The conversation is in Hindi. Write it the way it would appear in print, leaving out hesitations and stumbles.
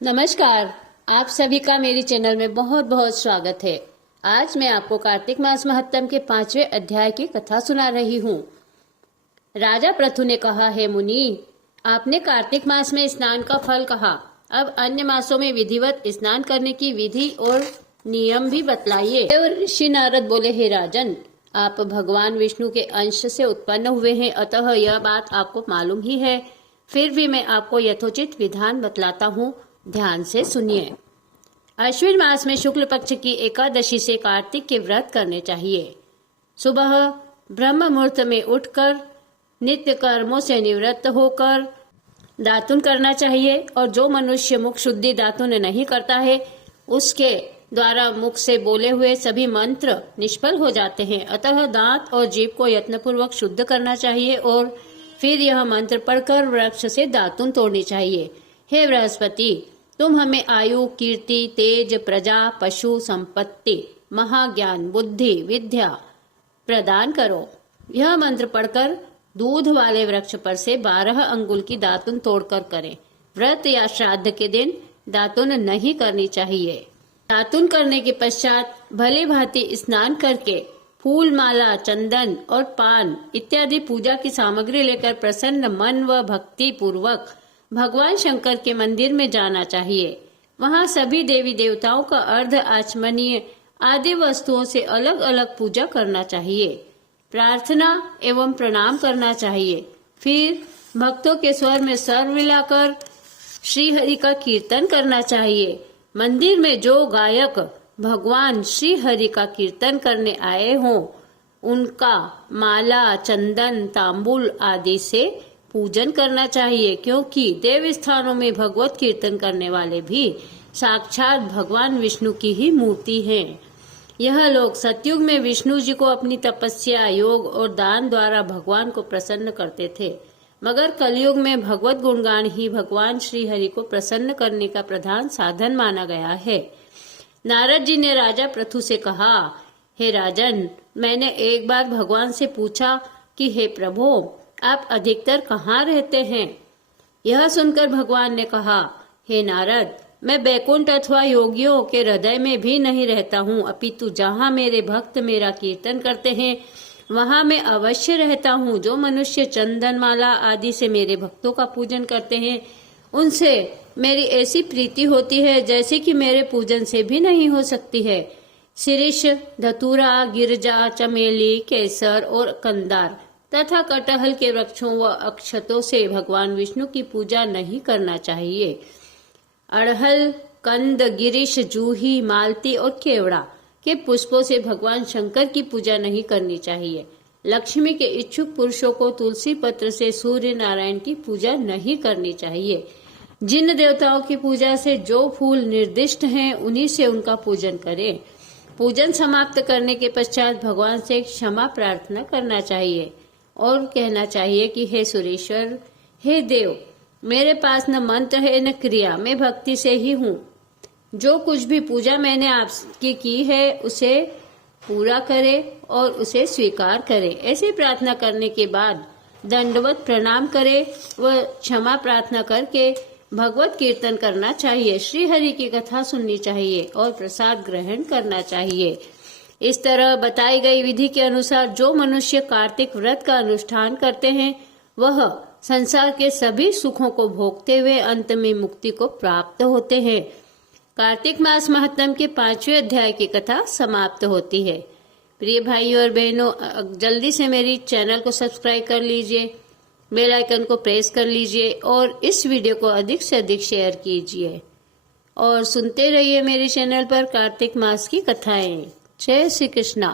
नमस्कार। आप सभी का मेरी चैनल में बहुत बहुत स्वागत है। आज मैं आपको कार्तिक मास महत्तम के 5वें अध्याय की कथा सुना रही हूँ। राजा पृथु ने कहा, हे मुनि, आपने कार्तिक मास में स्नान का फल कहा, अब अन्य मासों में विधिवत स्नान करने की विधि और नियम भी बतलाइए। देव ऋषि नारद बोले, हे राजन, आप भगवान विष्णु के अंश से उत्पन्न हुए हैं, अतः यह बात आपको मालूम ही है। फिर भी मैं आपको यथोचित विधान बतलाता हूँ, ध्यान से सुनिए। अश्विन मास में शुक्ल पक्ष की एकादशी से कार्तिक के व्रत करने चाहिए। सुबह ब्रह्म मुहूर्त में उठकर नित्य कर्मों से निवृत्त होकर दातुन करना चाहिए, और जो मनुष्य मुख शुद्धि दातुन नहीं करता है उसके द्वारा मुख से बोले हुए सभी मंत्र निष्फल हो जाते हैं। अतः दांत और जीभ को यत्नपूर्वक शुद्ध करना चाहिए और फिर यह मंत्र पढ़कर वृक्ष से दातुन तोड़नी चाहिए। हे बृहस्पति, तुम हमें आयु, कीर्ति, तेज, प्रजा, पशु, संपत्ति, महाज्ञान, बुद्धि, विद्या प्रदान करो। यह मंत्र पढ़कर दूध वाले वृक्ष पर से 12 अंगुल की दातुन तोड़कर करें। व्रत या श्राद्ध के दिन दातुन नहीं करनी चाहिए। दातुन करने के पश्चात भली भांति स्नान करके फूल, माला, चंदन और पान इत्यादि पूजा की सामग्री लेकर प्रसन्न मन व भक्ति पूर्वक भगवान शंकर के मंदिर में जाना चाहिए। वहां सभी देवी देवताओं का अर्ध आचमनीय आदि वस्तुओं से अलग अलग पूजा करना चाहिए। प्रार्थना एवं प्रणाम करना चाहिए। फिर भक्तों के स्वर में स्वर मिलाकर श्री हरि का कीर्तन करना चाहिए। मंदिर में जो गायक भगवान श्री हरि का कीर्तन करने आए हों, उनका माला, चंदन, तांबूल आदि से पूजन करना चाहिए, क्योंकि देव स्थानों में भगवत कीर्तन करने वाले भी साक्षात भगवान विष्णु की ही मूर्ति हैं। यह लोग सतयुग में विष्णु जी को अपनी तपस्या, योग और दान द्वारा भगवान को प्रसन्न करते थे, मगर कलयुग में भगवत गुणगान ही भगवान श्री हरि को प्रसन्न करने का प्रधान साधन माना गया है। नारद जी ने राजा पृथु से कहा, हे राजन, मैंने एक बार भगवान से पूछा कि हे प्रभु, आप अधिकतर कहाँ रहते हैं? यह सुनकर भगवान ने कहा, हे नारद, मैं बैकुंठ अथवा योगियों के हृदय में भी नहीं रहता हूँ, अपितु जहाँ मेरे भक्त मेरा कीर्तन करते हैं वहाँ मैं अवश्य रहता हूँ। जो मनुष्य चंदन, माला आदि से मेरे भक्तों का पूजन करते हैं, उनसे मेरी ऐसी प्रीति होती है जैसे कि मेरे पूजन से भी नहीं हो सकती है। शिरीष, धतूरा, गिरजा, चमेली, केसर और कंदार तथा कटहल के वृक्षों व अक्षतों से भगवान विष्णु की पूजा नहीं करना चाहिए। अड़हल, कंद, गिरीश, जूही, मालती और केवड़ा के पुष्पों से भगवान शंकर की पूजा नहीं करनी चाहिए। लक्ष्मी के इच्छुक पुरुषों को तुलसी पत्र से सूर्य नारायण की पूजा नहीं करनी चाहिए। जिन देवताओं की पूजा से जो फूल निर्दिष्ट हैं, उन्हीं से उनका पूजन करें। पूजन समाप्त करने के पश्चात भगवान से क्षमा प्रार्थना करना चाहिए और कहना चाहिए कि हे सुरेश्वर, हे देव, मेरे पास न मंत्र है न क्रिया, मैं भक्ति से ही हूँ। जो कुछ भी पूजा मैंने आपकी की है उसे पूरा करे और उसे स्वीकार करे। ऐसी प्रार्थना करने के बाद दंडवत प्रणाम करे व क्षमा प्रार्थना करके भगवत कीर्तन करना चाहिए, श्री हरि की कथा सुननी चाहिए और प्रसाद ग्रहण करना चाहिए। इस तरह बताई गई विधि के अनुसार जो मनुष्य कार्तिक व्रत का अनुष्ठान करते हैं, वह संसार के सभी सुखों को भोगते हुए अंत में मुक्ति को प्राप्त होते हैं। कार्तिक मास महत्तम के 5वें अध्याय की कथा समाप्त होती है। प्रिय भाइयों और बहनों, जल्दी से मेरी चैनल को सब्सक्राइब कर लीजिए, बेल आइकन को प्रेस कर लीजिए और इस वीडियो को अधिक से अधिक शेयर कीजिए और सुनते रहिए मेरे चैनल पर कार्तिक मास की कथाएं। जय श्री कृष्णा।